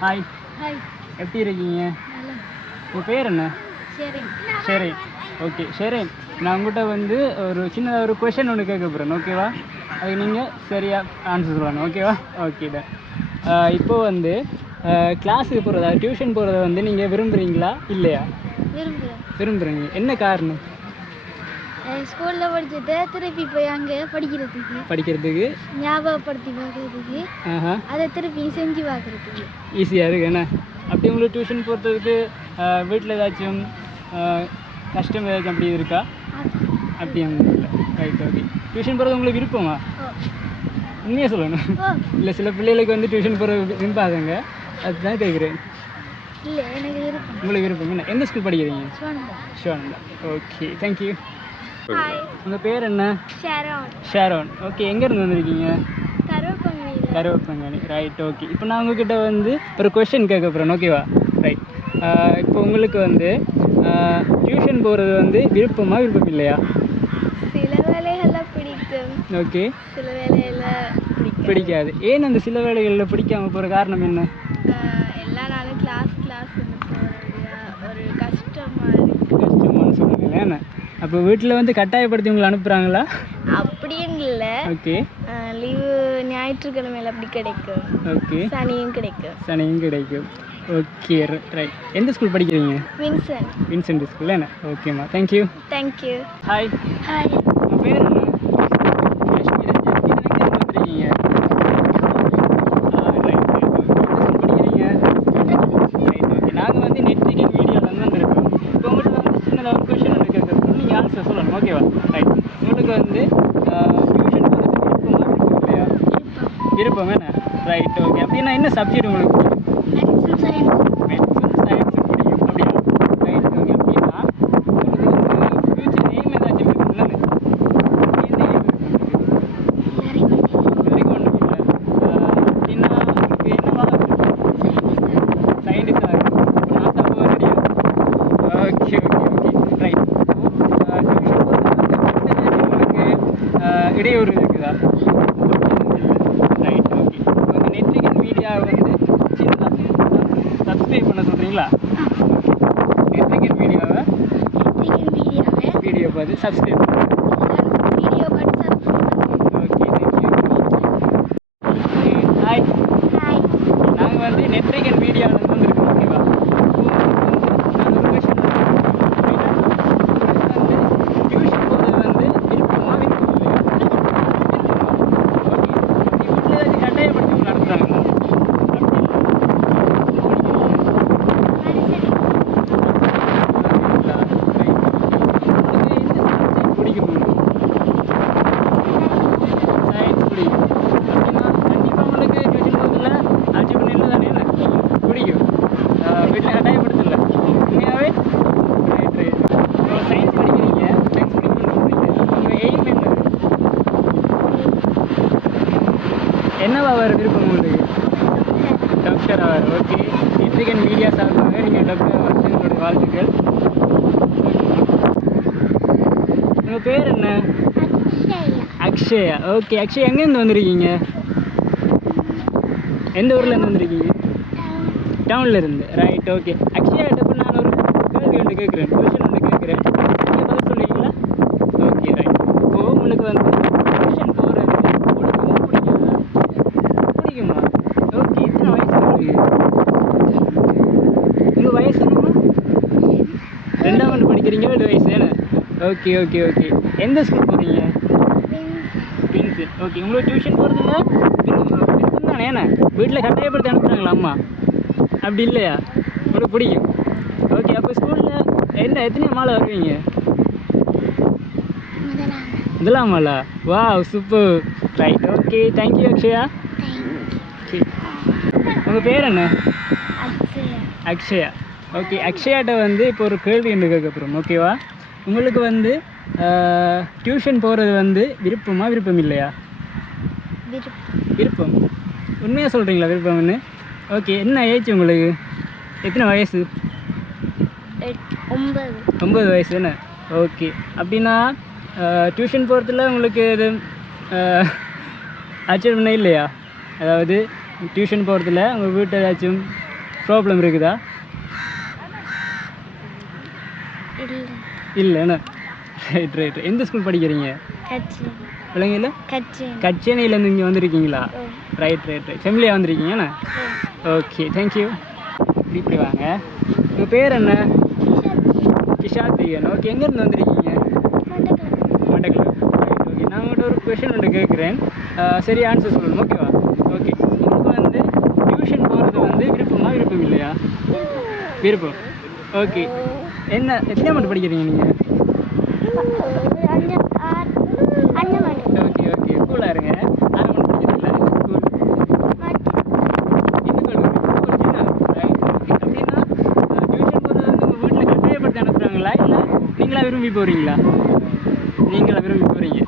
Hi hi எப்படி இருக்கீங்க? உங்கள் பேர் என்ன? சரி சரி ஓகே சரி நான் உங்கள்கிட்ட வந்து ஒரு சின்ன ஒரு கொஷின் ஒன்று கேட்க போகிறேன் ஓகேவா அதுக்கு நீங்கள் சரியாக ஆன்சர் சொல்லணும். ஓகேவா ஓகே டன் இப்போ வந்து கிளாஸுக்கு போகிறதா டியூஷன் போகிறத வந்து நீங்கள் விரும்புகிறீங்களா இல்லையா? விரும்புகிறீங்க என்ன காரணம்? ஸ்கூலில் படிச்சதை திருப்பி போய் அங்கே படிக்கிறதுக்கு படிக்கிறதுக்கு? ஞாபகப்படுத்தி பார்க்கறதுக்கு. அதை திருப்பி செஞ்சு பார்க்கறதுக்கு. ஈஸியாக இருக்கு என்ன? அப்படி உங்களுக்கு டியூஷன் போகிறதுக்கு வீட்டில் ஏதாச்சும் கஷ்டம் ஏதாச்சும் அப்படி இருக்கா? அப்படி இல்லை. ரைட் ஓகே டியூஷன் போகிறது உங்களுக்கு விருப்பமா? உண்மையாக சொல்லணும். இல்லை சில பிள்ளைகளுக்கு வந்து டியூஷன் போகிற விரும்பாதங்க அதுதான் கேட்குறேன். இல்லை எனக்கு விருப்பம். உங்களுக்கு விருப்பம் என்ன? எந்த ஸ்கூல் படிக்கிறீங்க? ஷிவானந்தா ஓகே தேங்க்யூ உங்கள் பேர் என்ன? ஷரோன் ஷாரோன் ஓகே எங்கேருந்து வந்திருக்கீங்க? கருவேப்பங்கனி. ரைட் ஓகே இப்போ நான் உங்ககிட்ட வந்து ஒரு கொஷின் கேட்க போகிறேன் ஓகேவா ரைட் இப்போ உங்களுக்கு வந்து டியூஷன் போகிறது வந்து விருப்பமா விருப்பம் இல்லையா? சில வேலைகளில் பிடிக்கும். ஓகே சில வேலையில் பிடிக்காது. ஏன் அந்த சில வேலைகளில் பிடிக்காம போகிற காரணம் என்ன? எல்லா நாளும் கிளாஸ் கிளாஸ் ஒரு கஷ்டமாக கஷ்டமான சூழ்நிலை என்ன? அப்போ வீட்டில் வந்து கட்டாயப்படுத்தி உங்களை அனுப்புகிறாங்களா அப்படின்னு இல்லை ஓகே லீவு ஞாயிற்றுக்கிழமையில அப்படி கிடைக்கும். ஓகே. சனியும் கிடைக்கும். சனியும் கிடைக்கும். ஓகே ரைட் எந்த ஸ்கூல் படிக்கிறீங்க? வின்சன் வின்சென்ட் ஸ்கூல் என்ன? ஓகேம்மா. தேங்க்யூ தேங்க்யூ ஹாய் ஹாய் பேர் என்ன காஷ்மீர் எங்கேருந்து வந்துருக்கீங்க நாங்கள் வந்து நெட்ரிகன் வீடியோவில் வந்திருக்கோம் இப்போ உங்களுக்கு வந்து சின்னதாக ஒரு கொஷின் ஒன்று கேட்குறோம் நீங்கள் ஆன்சர் சொல்லணும் ஓகேவா ரைட் உங்களுக்கு வந்து டியூஷன் போகிறது விருப்பம் இல்லையா? விருப்பம் வேணா ரைட் ஓகே அப்படின்னா என்ன சப்ஜெக்ட் உங்களுக்கு? mas ele sabe escrever. என்னவா வர விருப்பம் உங்களுக்கு? டாக்டர் ஆவார் ஓகே நெட்ரிகன் மீடியா சார்பாக நீங்கள் டாக்டர் ஆகிறது உங்களுடைய வாழ்த்துக்கள். உங்கள் பேர் என்ன? அக்ஷயா. ஓகே அக்ஷயா எங்கேருந்து வந்திருக்கீங்க? எந்த ஊர்லேருந்து வந்திருக்கீங்க? டவுன்ல இருந்து. ரைட் ஓகே அக்ஷயா கிட்ட இப்போ நான் ஒரு கேள்வி ஒன்று கேட்குறேன் கொஷின் ஒன்று கேட்குறேன் நீங்கள் பதில் சொல்லுவீங்களா ஓகே ரைட் இப்போ உங்களுக்கு வந்து டியூஷன் போகிறது பிடிக்குமா பிடிக்காதா பிடிக்குமா ஓகே எத்தனை வயசு உங்களுக்கு உங்கள் வயசு என்னம்மா ரெண்டாம் ஆண்டு படிக்கிறீங்க ரெண்டு வயசு தானே? ஓகே ஓகே ஓகே எந்த ஸ்கூல் போகிறீங்க பின்ஸு ஓகே உங்களுக்கு டியூஷன் போகிறதுல விருப்பம் தானே ஏன்னா வீட்டில் கட்டாயப்படுத்தி அனுப்புகிறாங்களா அம்மா? அப்படி இல்லையா? உங்களுக்கு பிடிக்கும். ஓகே அப்போ ஸ்கூலில் என்ன எத்தனை மாலை வருவீங்க? முதலாம் மாலா. வா super right okay thank you Akshaya உங்கள் பேர் என்ன? அக்ஷயா. ஓகே அக்ஷயாட்ட வந்து இப்போ ஒரு கேள்வி ஒன்று கேட்க போகிறோம் ஓகேவா உங்களுக்கு வந்து டியூஷன் போகிறது வந்து விருப்பமா விருப்பம். இல்லையா விருப்பம். உண்மையாக சொல்கிறீங்களா விருப்பம்னு? ஓகே என்ன ஏஜ் உங்களுக்கு? எத்தனை வயசு? ஒன்பது. ஒம்பது வயசு தானே? ஓகே அப்படின்னா டியூஷன் போகிறதுல உங்களுக்கு இது ஆச்சரியம் இல்லையா? அதாவது டியூஷன் போகிறதுல உங்கள் வீட்டில் ஏதாச்சும் ப்ராப்ளம் இருக்குதா இல்லை இல்லைண்ணா ரைட் ரைட் எந்த ஸ்கூல் படிக்கிறீங்க? கட்சி கச்சேனையிலேருந்து இங்கே வந்திருக்கீங்களா? ரைட் ரைட் ரைட் ஃபேமிலியாக வந்திருக்கீங்கண்ணா ஓகே தேங்க்யூ இப்படி இப்படி வாங்க. உங்கள் பேர் என்ன? கிஷாத்திகன் ஓகே எங்கேருந்து வந்திருக்கீங்க? மண்டக்கில். ரைட் ஓகே நான் உங்கள்கிட்ட ஒரு கொஷின் ஒன்று கேட்குறேன். சரி ஆன்சர் சொல்லணும். ஓகேவா ஓகே உங்களுக்கு வந்து டியூஷன் போகிறது வந்து விருப்பமா விருப்பம் இல்லையா? விருப்பம். ஓகே என்ன எத்தனை மட்டும் படிக்கிறீங்க நீங்கள் ஓகே ஓகே கூலாக இருங்க. ஓகே வீட்டில் அனுப்புகிறாங்களா இல்லை நீங்களா விரும்பி போகிறீங்களா நீங்களா விரும்பி போகிறீங்க